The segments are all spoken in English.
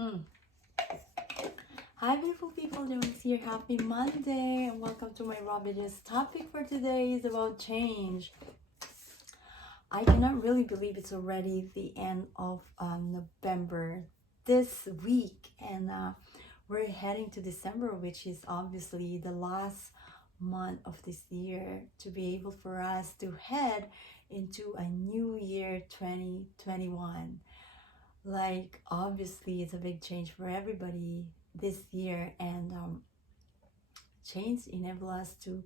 Hmm. Hi beautiful people, Jones here. Happy Monday and welcome to my raw videos. Topic for today is about change. I cannot really believe it's already the end of November this week, and we're heading to December, which is obviously the last month of this year, to be able for us to head into a new year 2021. Like, obviously it's a big change for everybody this year, and change enables us to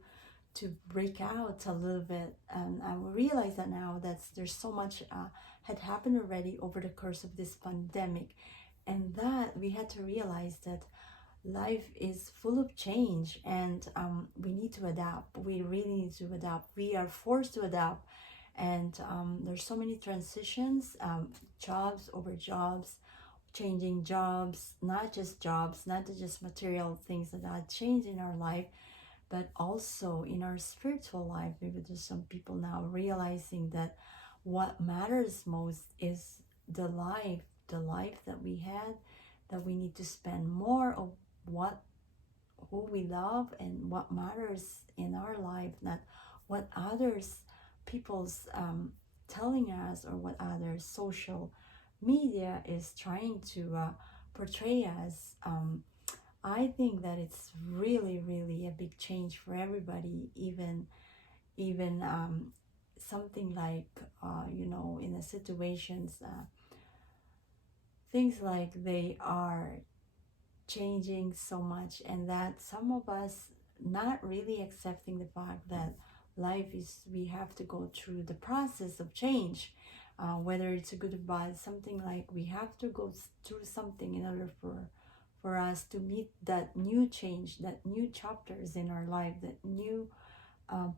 break out a little bit. And I realize that now that there's so much had happened already over the course of this pandemic, and that we had to realize that life is full of change, and we need to adapt. We really need to adapt. We are forced to adapt, and there's so many transitions, jobs over jobs, changing jobs, not just material things that are changed in our life, but also in our spiritual life. Maybe there's some people now realizing that what matters most is the life that we had, that we need to spend more of what who we love and what matters in our life, not what others people's telling us, or what other social media is trying to portray us. I think that it's really, really a big change for everybody, even something like, in the situations, things like they are changing so much, and that some of us not really accepting the fact that life is, we have to go through the process of change, whether it's a good or bad, something like we have to go through something in order for us to meet that new change, that new chapters in our life, that new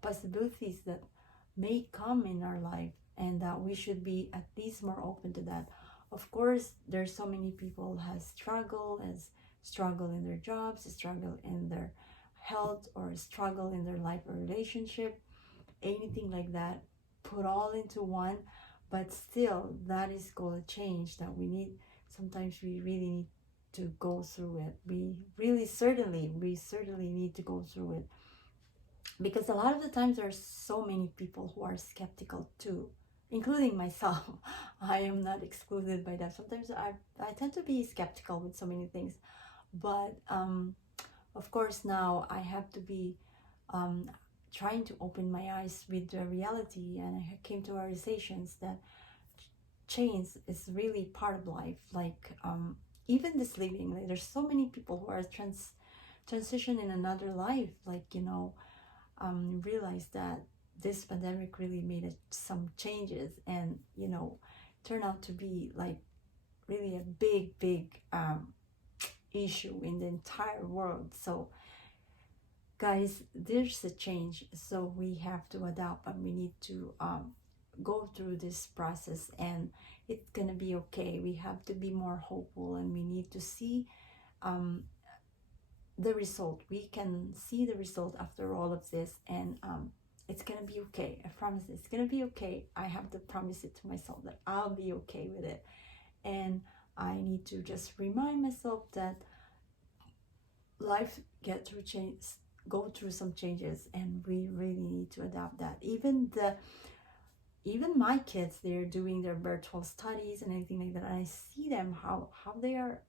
possibilities that may come in our life, and that we should be at least more open to that. Of course, there's so many people has struggle in their jobs, struggle in their health, or struggle in their life or relationship, anything like that, put all into one. But still, that is going to change, that we need, sometimes we really need to go through it. We certainly need to go through it, because a lot of the times there are so many people who are skeptical too, including myself. I am not excluded by that. Sometimes I tend to be skeptical with so many things, but of course now I have to be um, trying to open my eyes with the reality, and I came to realizations that change is really part of life. Like, even this living, like, there's so many people who are transition in another life, like, realize that this pandemic really made some changes, and turned out to be like really a big issue in the entire world. So guys, there's a change, so we have to adapt, and we need to go through this process, and it's gonna be okay. We have to be more hopeful, and we need to see um, the result. We can see the result after all of this, and it's gonna be okay. I promise it's gonna be okay. I have to promise it to myself that I'll be okay with it, and I need to just remind myself that life get through change, go through some changes, and we really need to adapt that. Even my kids, they're doing their virtual studies and anything like that, and I see them how they are,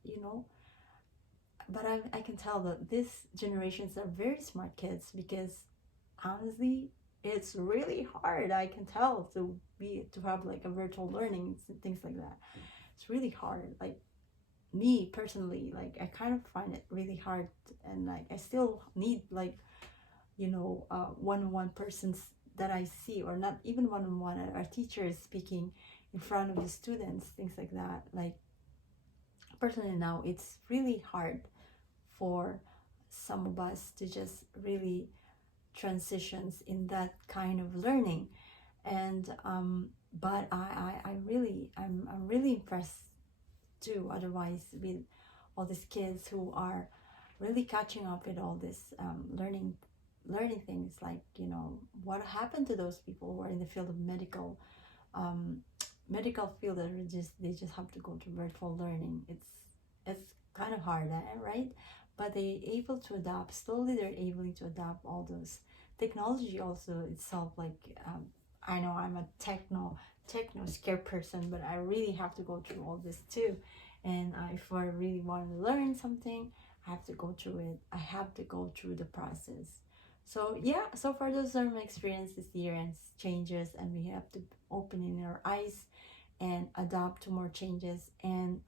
but I can tell that these generations are very smart kids, because honestly it's really hard, I can tell, to have like a virtual learning and things like that. It's really hard. Like, me personally, like, I kind of find it really hard, and like I still need, like, one-on-one persons that I see, or not even one-on-one, our teacher is speaking in front of the students, things like that. Like, personally now it's really hard for some of us to just really transitions in that kind of learning. And but I'm really impressed too, otherwise, with all these kids who are really catching up with all this learning things, like, what happened to those people who are in the field of um, medical field, that are just, they just have to go to virtual learning. it's kind of hard, right? But they're able to adapt. Slowly, they're able to adapt all those technology also itself. Like I know I'm a techno scared person, but I really have to go through all this too. And if I really want to learn something, I have to go through it. I have to go through the process. So yeah, so far those are my experiences here and changes, and we have to open in our eyes and adapt to more changes and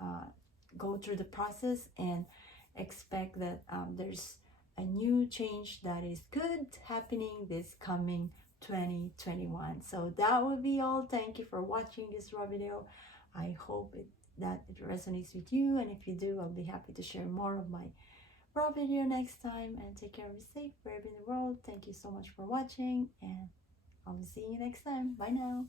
go through the process and expect that there's a new change that is good happening this coming 2021. So that would be all. Thank you for watching this raw video. I hope that it resonates with you, and if you do, I'll be happy to share more of my raw video next time. And take care, be safe wherever in the world. Thank you so much for watching, and I'll see you next time. Bye now.